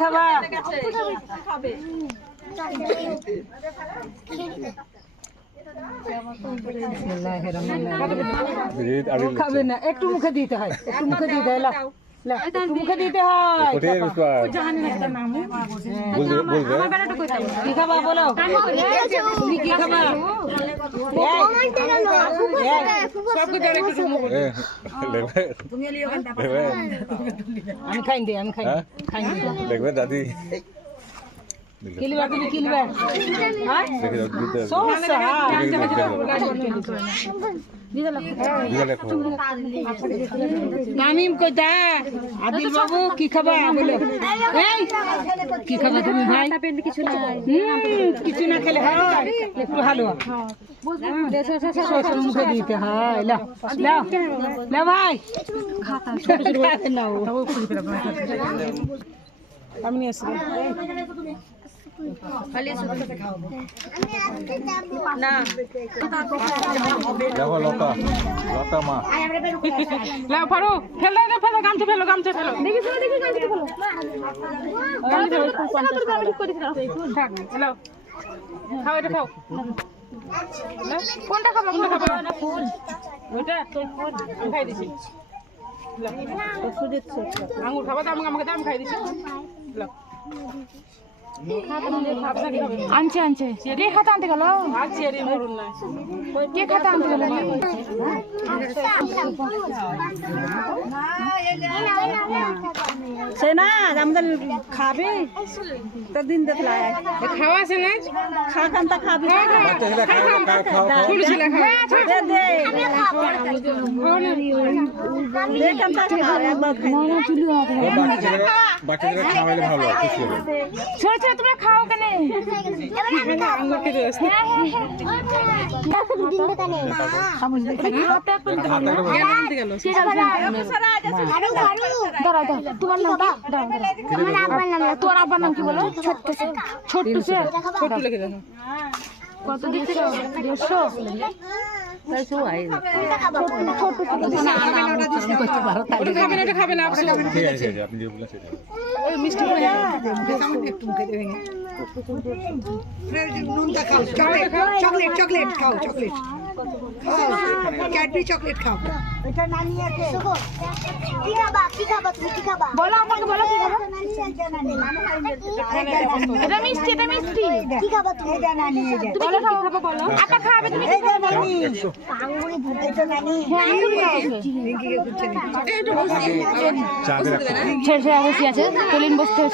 খাবা খাবে না, একটু মুখে দিতে হয়, একটু মুখে দিতে হয়, একটু মুখে দিতে হয়। কি খাবা বলো, তুমি কি খাবা? আমি খাই দে, আমি খাই দেখবে দাদি কিলবা, তুমি কিলবা তামিম কইতা আদিল বাবু কি খাবা বলো, এই কি খাবা তুমি ভাই? কিছু না খেলে হয়, একটু হালুয়া শ্বশুর মুখে দিতে হয়। লাও লাও লাও ভাই, আমি নিয়ে আসি দেখো লতা লতা মা লাও ফারু ফেলে দে, ফেলে গামছা ফেলো, গামছা ফেলো, দেখি দেখি গামছা ফেলো, থাক হ্যালো খাও, এটা খাও, কোনটা খাবো, কোনটা খাবো? ওইটা আমি খাই দিছি, আঙুর খাবা তো আমাকে দাম খাই দিছি। আনছে আনছে কে খাতা আনতে গেল? কে খাতা আনতে গেল? সে না আমাদের খাবে তো দিন দেখলা খাওয়া আছে না, খা খান্তা খাবি তোমরা খাও কেন? তোমার আব্বার নাম কি বলো? ছোট্ট সে, ছোট্ট লিখে দেখো কত দিচ্ছ? 150। খাবে না, মিষ্টি চকলেট চকলেট খাও, চকলেট ক্যাডবেরি চকলেট খাও। এটা নানি আছে, কি খাবা, কি খাবা, তুমি কি খাবা বলো, আমাকে বলো কি খাবা। এটা মিষ্টি, এটা মিষ্টি, কি খাবা তুমি? এটা নানি, তুমি কি খাবা বলো। আপা খাবে তুমি? এটা নানি, আঙ্গুরি ভুট্টা, এটা নানি, হ্যাঁ আঙ্গুরি আছে, এটা বসে আছে, ছেড়ে বসে আছে, কলিন বসতে